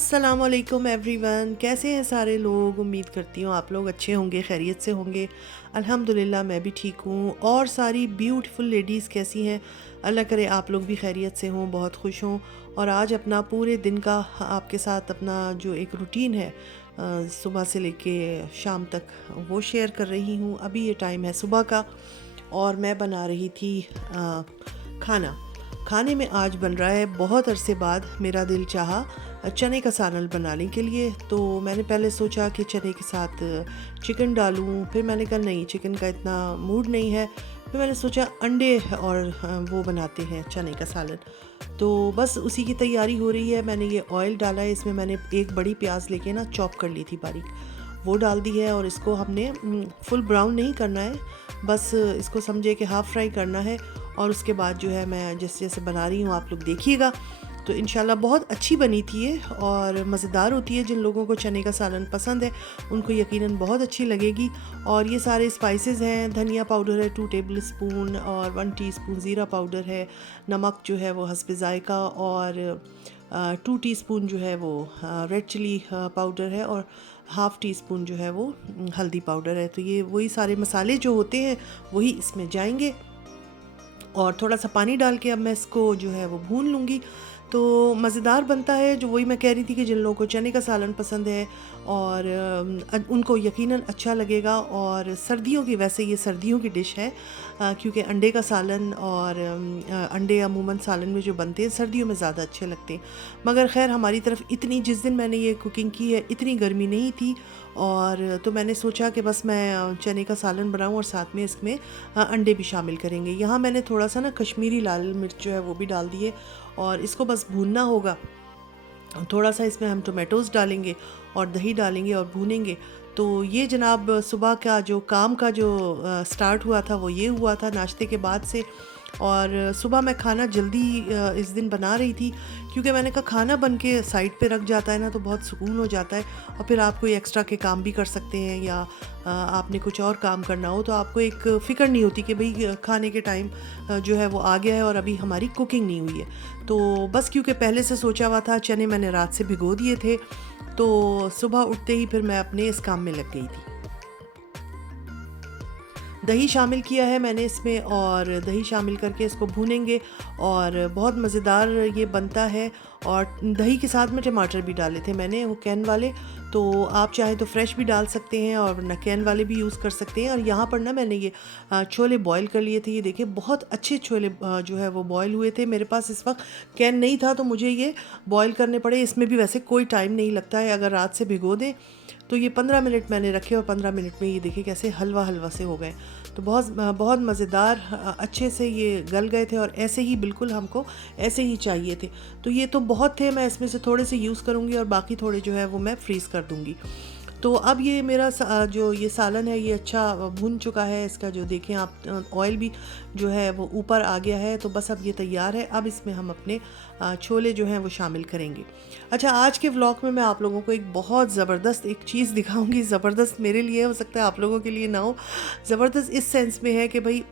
अस्सलामुअलैकुम एवरीवन, कैसे हैं सारे लोग। उम्मीद करती हूँ आप लोग अच्छे होंगे, खैरियत से होंगे। अल्हम्दुलिल्लाह मैं भी ठीक हूँ। और सारी ब्यूटीफुल लेडीज़ कैसी हैं? अल्लाह करे आप लोग भी खैरियत से हों, बहुत खुश हों। और आज अपना पूरे दिन का आपके साथ अपना जो एक रूटीन है सुबह से लेके शाम तक वो शेयर कर रही हूँ। अभी ये टाइम है सुबह का और मैं बना रही थी खाना। खाने में आज बन रहा है, बहुत अरसे बाद मेरा दिल चाहा चने का सालन बनाने के लिए। तो मैंने पहले सोचा कि चने के साथ चिकन डालूं, फिर मैंने कहा नहीं, चिकन का इतना मूड नहीं है। फिर मैंने सोचा अंडे और वो बनाते हैं चने का सालन। तो बस उसी की तैयारी हो रही है। मैंने ये ऑयल डाला है, इसमें मैंने एक बड़ी प्याज लेके ना चॉप कर ली थी बारीक, वो डाल दी है। और इसको हमने फुल ब्राउन नहीं करना है, बस इसको समझे कि हाफ़ फ्राई करना है। और उसके बाद जो है मैं जैसे जैसे बना रही हूँ आप लोग देखिएगा। तो इंशाल्लाह बहुत अच्छी बनी थी ये और मज़ेदार होती है। जिन लोगों को चने का सालन पसंद है उनको यकीनन बहुत अच्छी लगेगी। और ये सारे स्पाइसेस हैं, धनिया पाउडर है 2 टेबल स्पून और 1 टीस्पून ज़ीरा पाउडर है, नमक जो है वो हस्ब ज़ायक़ा, और 2 टीस्पून जो है वो रेड चिली पाउडर है, और हाफ़ टी स्पून जो है वो हल्दी पाउडर है। तो ये वही सारे मसाले जो होते हैं वही इसमें जाएंगे। और थोड़ा सा पानी डाल के अब मैं इसको जो है वो भून लूँगी। तो मज़ेदार बनता है। जो वही मैं कह रही थी कि जिन लोगों को चने का सालन पसंद है और उनको यकीनन अच्छा लगेगा। और सर्दियों की, वैसे ये सर्दियों की डिश है क्योंकि अंडे का सालन और अंडे अमूमन सालन में जो बनते हैं सर्दियों में ज़्यादा अच्छे लगते हैं। मगर खैर हमारी तरफ इतनी, जिस दिन मैंने ये कुकिंग की है इतनी गर्मी नहीं थी, और तो मैंने सोचा कि बस मैं चने का सालन बनाऊं और साथ में इसमें अंडे भी शामिल करेंगे। यहाँ मैंने थोड़ा सा ना कश्मीरी लाल मिर्च जो है वो भी डाल दिए और इसको बस भूनना होगा। थोड़ा सा इसमें हम टोमेटोज़ डालेंगे और दही डालेंगे और भूनेंगे। तो ये जनाब सुबह का जो काम का जो स्टार्ट हुआ था वो ये हुआ था नाश्ते के बाद से। और सुबह मैं खाना जल्दी इस दिन बना रही थी क्योंकि मैंने कहा खाना बन के साइड पे रख जाता है ना तो बहुत सुकून हो जाता है, और फिर आप कोई एक्स्ट्रा के काम भी कर सकते हैं या आपने कुछ और काम करना हो तो आपको एक फ़िक्र नहीं होती कि भाई खाने के टाइम जो है वो आ गया है और अभी हमारी कुकिंग नहीं हुई है। तो बस क्योंकि पहले से सोचा हुआ था, चने मैंने रात से भिगो दिए थे, तो सुबह उठते ही फिर मैं अपने इस काम में लग गई थी। दही शामिल किया है मैंने इसमें और दही शामिल करके इसको भूनेंगे और बहुत मज़ेदार ये बनता है। और दही के साथ में टमाटर भी डाले थे मैंने, वो कैन वाले। तो आप चाहें तो फ्रेश भी डाल सकते हैं और न कैन वाले भी यूज़ कर सकते हैं। और यहाँ पर ना मैंने ये छोले बॉईल कर लिए थे। ये देखिए बहुत अच्छे छोले जो है वो बॉईल हुए थे। मेरे पास इस वक्त कैन नहीं था तो मुझे ये बॉईल करने पड़े। इसमें भी वैसे कोई टाइम नहीं लगता है, अगर रात से भिगो दें तो ये 15 मिनट मैंने रखे और 15 मिनट में ये देखिए कैसे हलवा हलवा से हो गए। तो बहुत बहुत मज़ेदार अच्छे से ये गल गए थे और ऐसे ही बिल्कुल हमको ऐसे ही चाहिए थे। तो ये तो बहुत थे, मैं इसमें से थोड़े से यूज़ करूँगी और बाकी थोड़े जो है वो मैं फ्रीज़ कर दूँगी। तो अब ये मेरा जो ये सालन है ये अच्छा भुन चुका है। इसका जो देखें आप ऑयल भी जो है वो ऊपर आ गया है। तो बस अब ये तैयार है। अब इसमें हम अपने छोले जो हैं वो शामिल करेंगे। अच्छा, आज के व्लॉग में मैं आप लोगों को एक बहुत ज़बरदस्त एक चीज़ दिखाऊंगी। ज़बरदस्त मेरे लिए हो सकता है आप लोगों के लिए ना हो। ज़बरदस्त इस सेंस में है कि भाई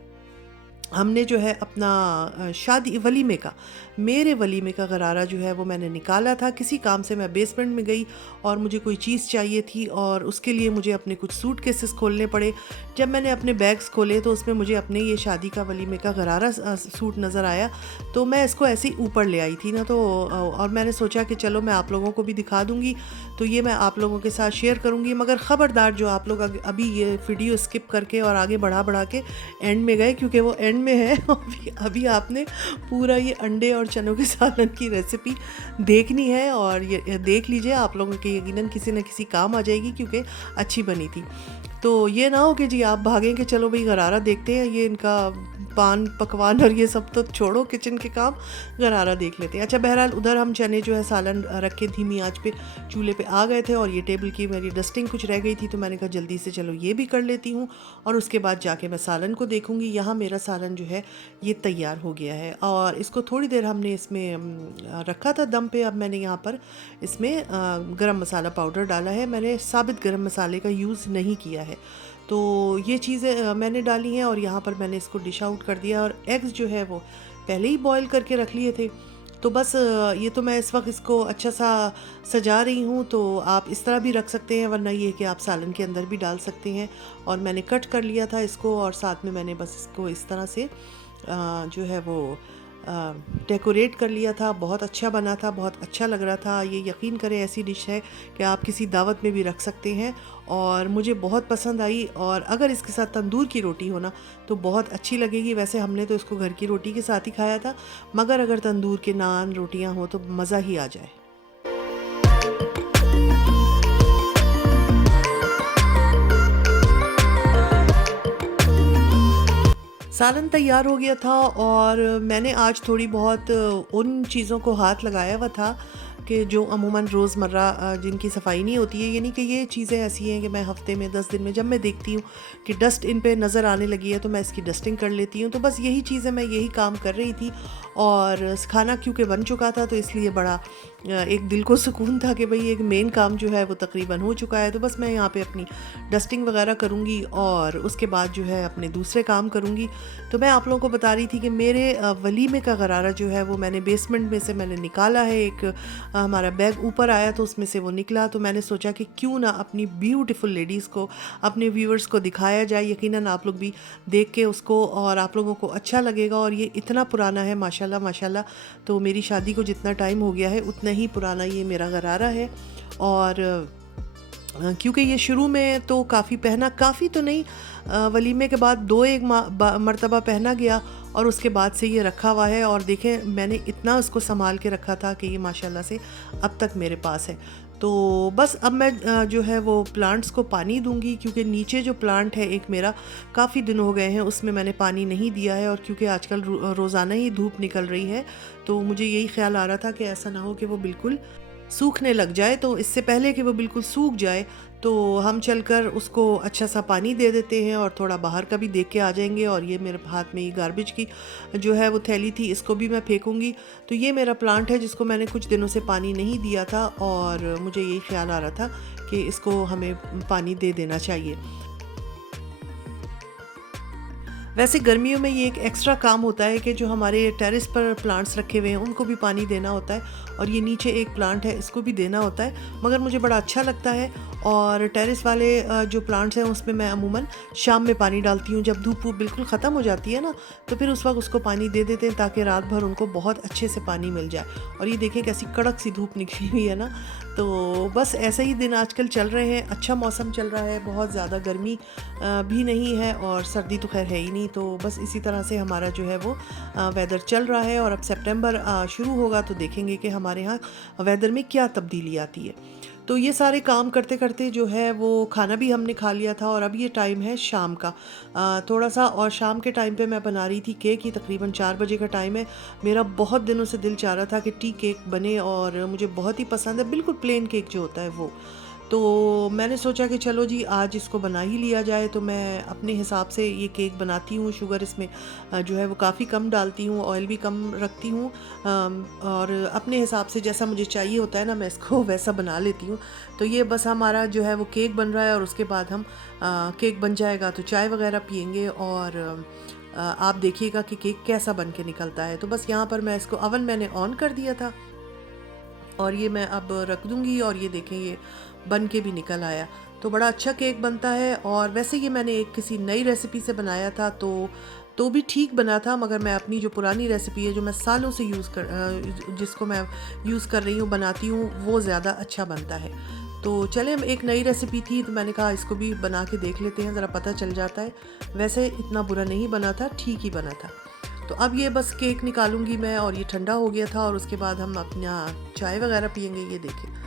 हमने जो है अपना शादी वलीमे का, मेरे वलीमे का गरारा जो है वो मैंने निकाला था। किसी काम से मैं बेसमेंट में गई और मुझे कोई चीज़ चाहिए थी और उसके लिए मुझे अपने कुछ सूट केसेस खोलने पड़े। जब मैंने अपने बैग्स खोले तो उसमें मुझे अपने ये शादी का वलीमे का गरारा सूट नज़र आया। तो मैं इसको ऐसे ही ऊपर ले आई थी ना, तो और मैंने सोचा कि चलो मैं आप लोगों को भी दिखा दूँगी, तो ये मैं आप लोगों के साथ शेयर करूँगी। मगर ख़बरदार जो आप लोग अभी ये वीडियो स्किप करके और आगे बढ़ा के एंड में गए, क्योंकि वो एंड में है। अभी आपने पूरा ये अंडे और चनों के सालन की रेसिपी देखनी है और ये देख लीजिए, आप लोगों के यकीनन किसी न किसी काम आ जाएगी क्योंकि अच्छी बनी थी। तो ये ना हो कि जी आप भागें कि चलो भाई गरारा देखते हैं, ये इनका पान पकवान और ये सब तो छोड़ो, किचन के काम, गरारा देख लेते हैं। अच्छा, बहरहाल उधर हम चने जो है सालन रखे धीमी आंच पे चूल्हे पे आ गए थे और ये टेबल की मेरी डस्टिंग कुछ रह गई थी तो मैंने कहा जल्दी से चलो ये भी कर लेती हूँ और उसके बाद जाके मैं सालन को देखूँगी। यहाँ मेरा सालन जो है ये तैयार हो गया है और इसको थोड़ी देर हमने इसमें रखा था दम पे। अब मैंने यहाँ पर इसमें गरम मसाला पाउडर डाला है। मैंने साबित गरम मसाले का यूज़ नहीं किया है। तो ये चीज़ें मैंने डाली हैं और यहाँ पर मैंने इसको डिश आउट कर दिया। और एग्स जो है वो पहले ही बॉईल करके रख लिए थे। तो बस ये तो मैं इस वक्त इसको अच्छा सा सजा रही हूँ। तो आप इस तरह भी रख सकते हैं, वरना ये कि आप सालन के अंदर भी डाल सकते हैं। और मैंने कट कर लिया था इसको, और साथ में मैंने बस इसको इस तरह से जो है वो डेकोरेट कर लिया था। बहुत अच्छा बना था, बहुत अच्छा लग रहा था। ये यकीन करें ऐसी डिश है कि आप किसी दावत में भी रख सकते हैं, और मुझे बहुत पसंद आई। और अगर इसके साथ तंदूर की रोटी हो ना तो बहुत अच्छी लगेगी। वैसे हमने तो इसको घर की रोटी के साथ ही खाया था, मगर अगर तंदूर के नान रोटियां हो तो मज़ा ही आ जाए। सालन तैयार हो गया था, और मैंने आज थोड़ी बहुत उन चीज़ों को हाथ लगाया हुआ था कि जो अमूमन रोज़मर्रा जिनकी सफाई नहीं होती है। यानी कि ये चीज़ें ऐसी हैं कि मैं हफ़्ते में 10 दिन में जब मैं देखती हूँ कि डस्ट इन पे नज़र आने लगी है तो मैं इसकी डस्टिंग कर लेती हूँ। तो बस यही चीज़ें, मैं यही काम कर रही थी। और खाना क्योंकि बन चुका था तो इसलिए बड़ा एक दिल को सुकून था कि भाई एक मेन काम जो है वो तकरीबन हो चुका है। तो बस मैं यहाँ पे अपनी डस्टिंग वगैरह करूँगी और उसके बाद जो है अपने दूसरे काम करूँगी। तो मैं आप लोगों को बता रही थी कि मेरे वलीमे का गरारा जो है वो मैंने बेसमेंट में से मैंने निकाला है। एक हमारा बैग ऊपर आया तो उसमें से वो निकला। तो मैंने सोचा कि क्यों ना अपनी ब्यूटीफुल लेडीज़ को, अपने व्यूअर्स को दिखाया जाए। यकीनन आप लोग भी देख के उसको, और आप लोगों को अच्छा लगेगा। और ये इतना पुराना है माशाल्लाह माशाल्लाह। तो मेरी शादी को जितना टाइम हो गया है उतना ही पुराना ये मेरा गरारा है। और क्योंकि ये शुरू में तो काफ़ी पहना, काफ़ी तो नहीं, वलीमे के बाद 2-1 मरतबा पहना गया, और उसके बाद से ये रखा हुआ है। और देखें मैंने इतना उसको संभाल के रखा था कि ये माशाल्लाह से अब तक मेरे पास है। तो बस अब मैं जो है वो प्लांट्स को पानी दूंगी, क्योंकि नीचे जो प्लांट है एक मेरा, काफ़ी दिन हो गए हैं उसमें मैंने पानी नहीं दिया है। और क्योंकि आजकल रोज़ाना ही धूप निकल रही है तो मुझे यही ख्याल आ रहा था कि ऐसा ना हो कि वो बिल्कुल सूखने लग जाए। तो इससे पहले कि वो बिल्कुल सूख जाए तो हम चलकर उसको अच्छा सा पानी दे देते हैं, और थोड़ा बाहर का भी देख के आ जाएंगे। और ये मेरे हाथ में ये गार्बेज की जो है वो थैली थी, इसको भी मैं फेंकूंगी। तो ये मेरा प्लांट है जिसको मैंने कुछ दिनों से पानी नहीं दिया था, और मुझे यही ख्याल आ रहा था कि इसको हमें पानी दे देना चाहिए। वैसे गर्मियों में ये एक एक्स्ट्रा काम होता है कि जो हमारे टेरेस पर प्लांट्स रखे हुए हैं उनको भी पानी देना होता है, और ये नीचे एक प्लांट है इसको भी देना होता है। मगर मुझे बड़ा अच्छा लगता है। और टेरेस वाले जो प्लांट्स हैं उसमें मैं अमूमन शाम में पानी डालती हूँ, जब धूप बिल्कुल ख़त्म हो जाती है ना, तो फिर उस वक्त उसको पानी दे देते हैं ताकि रात भर उनको बहुत अच्छे से पानी मिल जाए। और ये देखें कैसी कड़क सी धूप निकली हुई है ना। तो बस ऐसे ही दिन आजकल चल रहे हैं। अच्छा मौसम चल रहा है, बहुत ज़्यादा गर्मी भी नहीं है और सर्दी तो खैर है ही नहीं। तो बस इसी तरह से हमारा जो है वो वेदर चल रहा है। और अब सितंबर शुरू होगा तो देखेंगे कि हमारे यहाँ वेदर में क्या तब्दीली आती है। तो ये सारे काम करते करते जो है वो खाना भी हमने खा लिया था, और अब ये टाइम है शाम का थोड़ा सा। और शाम के टाइम पे मैं बना रही थी केक। ये तकरीबन 4 बजे का टाइम है। मेरा बहुत दिनों से दिल चाह रहा था कि टी केक बने, और मुझे बहुत ही पसंद है बिल्कुल प्लेन केक जो होता है वो। तो मैंने सोचा कि चलो जी आज इसको बना ही लिया जाए। तो मैं अपने हिसाब से ये केक बनाती हूँ। शुगर इसमें जो है वो काफ़ी कम डालती हूँ, ऑयल भी कम रखती हूँ, और अपने हिसाब से जैसा मुझे चाहिए होता है ना मैं इसको वैसा बना लेती हूँ। तो ये बस हमारा जो है वो केक बन रहा है, और उसके बाद हम केक बन जाएगा तो चाय वगैरह पियेंगे। और आप देखिएगा कि केक कैसा बन के निकलता है। तो बस यहाँ पर मैं इसको ओवन मैंने ऑन कर दिया था, और ये मैं अब रख दूँगी। और ये देखें ये बन के भी निकल आया। तो बड़ा अच्छा केक बनता है। और वैसे ये मैंने एक किसी नई रेसिपी से बनाया था तो भी ठीक बना था, मगर मैं अपनी जो पुरानी रेसिपी है जो मैं सालों से जिसको मैं यूज़ कर रही हूँ, बनाती हूँ, वो ज़्यादा अच्छा बनता है। तो चले, एक नई रेसिपी थी तो मैंने कहा इसको भी बना के देख लेते हैं, ज़रा पता चल जाता है। वैसे इतना बुरा नहीं बना था, ठीक ही बना था। तो अब ये बस केक निकालूंगी मैं, और ये ठंडा हो गया था, और उसके बाद हम अपना चाय वगैरह पियेंगे। ये देखिए,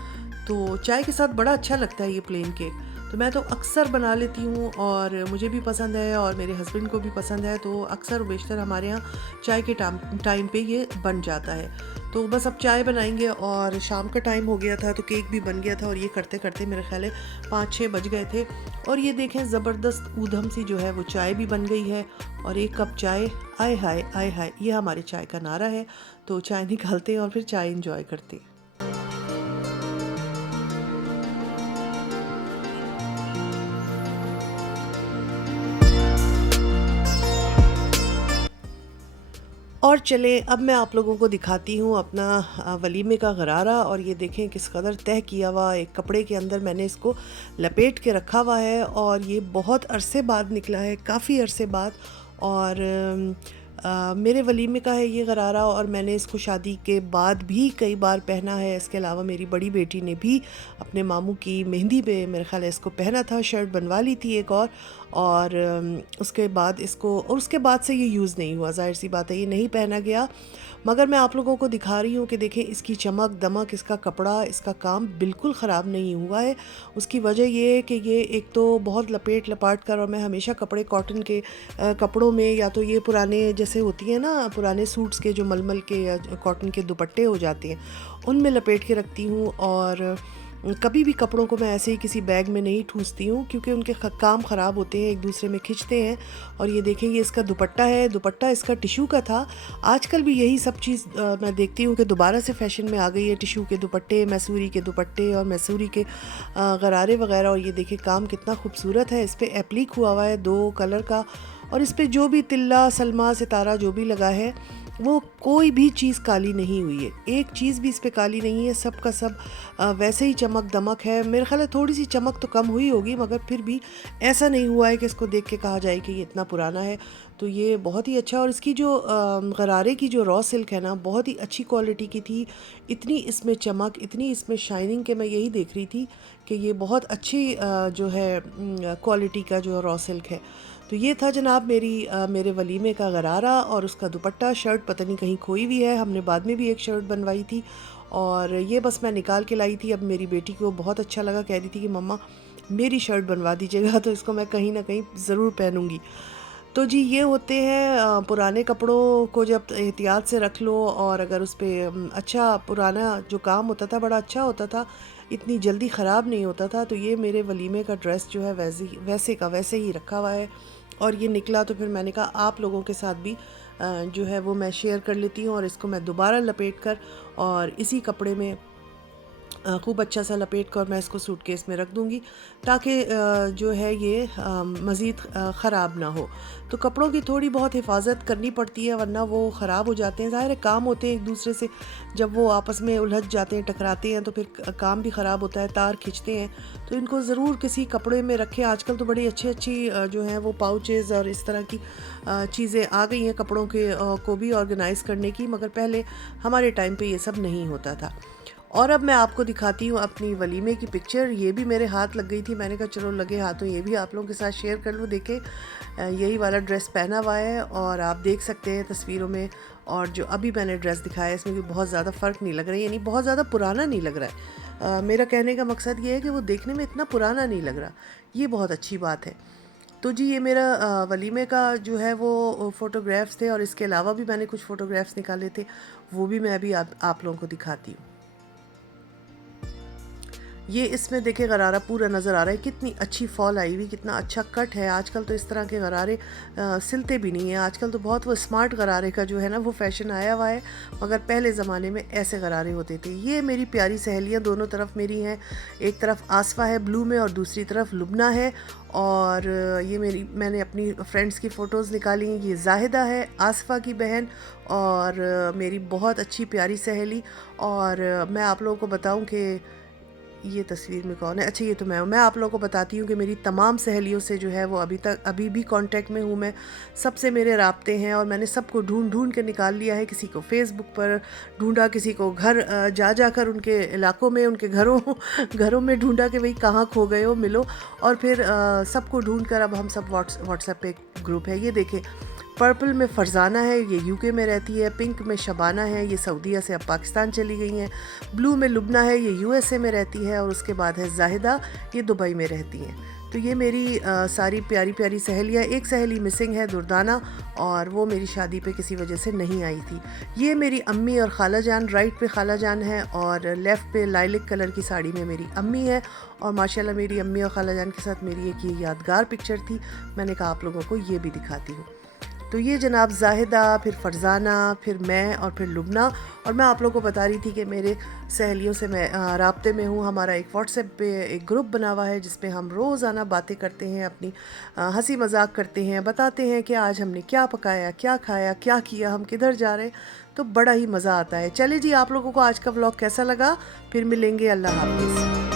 तो चाय के साथ बड़ा अच्छा लगता है ये प्लेन केक। तो मैं तो अक्सर बना लेती हूँ, और मुझे भी पसंद है और मेरे हस्बैंड को भी पसंद है। तो अक्सर बेशतर हमारे यहाँ चाय के टाइम पे ये बन जाता है। तो बस अब चाय बनाएंगे, और शाम का टाइम हो गया था तो केक भी बन गया था। और ये करते करते मेरे ख्याल है 5-6 बज गए थे। और ये देखें ज़बरदस्त ऊधम सी जो है वो चाय भी बन गई है, और एक कप चाय, आय हाय आय हाय, ये हमारे चाय का नारा है। तो चाय निकालते हैं और फिर चाय इंजॉय करते हैं। और चलें अब मैं आप लोगों को दिखाती हूँ अपना वलीमे का गरारा। और ये देखें किस कदर तह किया हुआ एक कपड़े के अंदर मैंने इसको लपेट के रखा हुआ है। और ये बहुत अरसे बाद निकला है, काफ़ी अरसे बाद। और मेरे वलीमे का है ये गरारा, और मैंने इसको शादी के बाद भी कई बार पहना है। इसके अलावा मेरी बड़ी बेटी ने भी अपने मामू की मेहंदी पे मेरे ख़्याल है इसको पहना था, शर्ट बनवा ली थी एक और उसके बाद इसको, और उसके बाद से ये यूज़ नहीं हुआ, ज़ाहिर सी बात है ये नहीं पहना गया। मगर मैं आप लोगों को दिखा रही हूँ कि देखें इसकी चमक दमक, इसका कपड़ा, इसका काम बिल्कुल ख़राब नहीं हुआ है। उसकी वजह ये है कि ये एक तो बहुत लपेट लपाट कर, और मैं हमेशा कपड़े कॉटन के कपड़ों में, या तो ये पुराने जैसे होती हैं ना पुराने सूट्स के जो मलमल के या कॉटन के दुपट्टे हो जाते हैं, उनमें लपेट के रखती हूँ। और कभी भी कपड़ों को मैं ऐसे ही किसी बैग में नहीं ठूंसती हूँ, क्योंकि उनके काम ख़राब होते हैं, एक दूसरे में खिंचते हैं। और ये देखें ये इसका दुपट्टा है, दुपट्टा इसका टिशू का था। आजकल भी यही सब चीज़ मैं देखती हूँ कि दोबारा से फ़ैशन में आ गई है, टिशू के दुपट्टे, मैसूरी के दुपट्टे और मैसूरी के गरारे वगैरह। और ये देखें काम कितना खूबसूरत है, इस पर एप्लिक हुआ है 2 कलर का। और इस पर जो भी तिल्ला सलमा सितारा जो भी लगा है, वो कोई भी चीज़ काली नहीं हुई है, एक चीज़ भी इस पे काली नहीं है, सब का सब वैसे ही चमक दमक है। मेरे ख्याल है थोड़ी सी चमक तो कम हुई होगी, मगर फिर भी ऐसा नहीं हुआ है कि इसको देख के कहा जाए कि ये इतना पुराना है। तो ये बहुत ही अच्छा। और इसकी जो गरारे की जो रॉ सिल्क है ना, बहुत ही अच्छी क्वालिटी की थी। इतनी इसमें चमक, इतनी इसमें शाइनिंग के मैं यही देख रही थी कि ये बहुत अच्छी जो है क्वालिटी का जो रॉ सिल्क है। तो ये था जनाब मेरे वलीमे का गरारा और उसका दुपट्टा। शर्ट पता नहीं कहीं खोई हुई है, हमने बाद में भी एक शर्ट बनवाई थी, और ये बस मैं निकाल के लाई थी। अब मेरी बेटी को बहुत अच्छा लगा, कह रही थी कि मम्मा मेरी शर्ट बनवा दीजिएगा, तो इसको मैं कहीं ना कहीं ज़रूर पहनूंगी। तो जी ये होते हैं पुराने कपड़ों को जब एहतियात से रख लो, और अगर उस पर अच्छा पुराना जो काम होता था बड़ा अच्छा होता था, इतनी जल्दी ख़राब नहीं होता था। तो ये मेरे वलीमे का ड्रेस जो है वैसे का वैसे ही रखा हुआ है। और ये निकला तो फिर मैंने कहा आप लोगों के साथ भी जो है वो मैं शेयर कर लेती हूँ। और इसको मैं दोबारा लपेट कर और इसी कपड़े में खूब अच्छा सा लपेट कर मैं इसको सूटकेस में रख दूँगी, ताकि जो है ये मज़ीद ख़राब ना हो। तो कपड़ों की थोड़ी बहुत हिफाजत करनी पड़ती है, वरना वो ख़राब हो जाते हैं। ज़ाहिर है काम होते हैं एक दूसरे से, जब वो आपस में उलझ जाते हैं, टकराते हैं, तो फिर काम भी ख़राब होता है, तार खींचते हैं। तो इनको ज़रूर किसी कपड़े में रखें। आजकल तो बड़ी अच्छी जो हैं वो पाउचेज़ और इस तरह की चीज़ें आ गई हैं कपड़ों के को भी ऑर्गेनाइज़ करने की, मगर पहले हमारे टाइम पे ये सब नहीं होता था। और अब मैं आपको दिखाती हूँ अपनी वलीमे की पिक्चर। ये भी मेरे हाथ लग गई थी, मैंने कहा चलो लगे हाथों ये भी आप लोगों के साथ शेयर कर लूँ। देखें यही वाला ड्रेस पहना हुआ है, और आप देख सकते हैं तस्वीरों में। और जो अभी मैंने ड्रेस दिखाया है इसमें भी बहुत ज़्यादा फ़र्क नहीं लग रहा है, यानी बहुत ज़्यादा पुराना नहीं लग रहा है। मेरा कहने का मकसद ये है कि वो देखने में इतना पुराना नहीं लग रहा, ये बहुत अच्छी बात है। तो जी ये मेरा वलीमे का जो है वो फ़ोटोग्राफ्स थे, और इसके अलावा भी मैंने कुछ फ़ोटोग्राफ्स निकाले थे, वो भी मैं अभी आप लोगों को दिखाती हूँ। ये इसमें देखे गरारा पूरा नज़र आ रहा है, कितनी अच्छी फॉल आई हुई, कितना अच्छा कट है। आजकल तो इस तरह के गरारे सिलते भी नहीं हैं, आजकल तो बहुत वो स्मार्ट गरारे का जो है ना वो फ़ैशन आया हुआ है, मगर पहले ज़माने में ऐसे गरारे होते थे। ये मेरी प्यारी सहेलियाँ दोनों तरफ मेरी हैं, एक तरफ आसफ़ा है ब्लू में और दूसरी तरफ लुबना है। और ये मैंने अपनी फ्रेंड्स की फ़ोटोज़ निकाली हैं। ये जाहिदा है आसफ़ा की बहन, और मेरी बहुत अच्छी प्यारी सहेली। और मैं आप लोगों को बताऊं कि ये तस्वीर में कौन है, अच्छा ये तो मैं आप लोगों को बताती हूँ कि मेरी तमाम सहेलियों से जो है वो अभी भी कांटेक्ट में हूँ मैं, सबसे मेरे राब्ते हैं। और मैंने सबको ढूंढ के निकाल लिया है, किसी को फेसबुक पर ढूंढा, किसी को घर जाकर उनके इलाकों में उनके घरों में ढूंढा कि भाई कहाँ खो गए हो, मिलो। और फिर सबको ढूंढ कर अब हम सब व्हाट्सएप पे ग्रुप है। ये देखें पर्पल में फ़रज़ाना है, ये यूके में रहती है। पिंक में शबाना है, ये सऊदीया से अब पाकिस्तान चली गई हैं। ब्लू में लुबना है, ये यूएसए में रहती है। और उसके बाद है जाहिदा, ये दुबई में रहती हैं। तो ये मेरी सारी प्यारी प्यारी सहेलियाँ। एक सहेली मिसिंग है दुर्दाना, और वो मेरी शादी पे किसी वजह से नहीं आई थी। ये मेरी अम्मी और खाला जान, राइट पे खाला जान है और लेफ़्ट पे लाइलिक कलर की साड़ी में मेरी अम्मी है। और माशाल्लाह मेरी अम्मी और खाला जान के साथ मेरी एक ये यादगार पिक्चर थी, मैंने कहा आप लोगों को ये भी दिखाती हूँ। तो ये जनाब जाहिदा, फिर फ़रज़ाना, फिर मैं और फिर लुबना। और मैं आप लोगों को बता रही थी कि मेरे सहेलियों से मैं राब्ते में हूँ। हमारा एक व्हाट्सएप पे एक ग्रुप बना हुआ है जिसमें हम रोज़ाना बातें करते हैं, अपनी हंसी मजाक करते हैं, बताते हैं कि आज हमने क्या पकाया, क्या खाया, क्या किया, हम किधर जा रहे हैं। तो बड़ा ही मज़ा आता है। चलिए जी, आप लोगों को आज का व्लॉग कैसा लगा? फिर मिलेंगे। अल्लाह हाफिज़।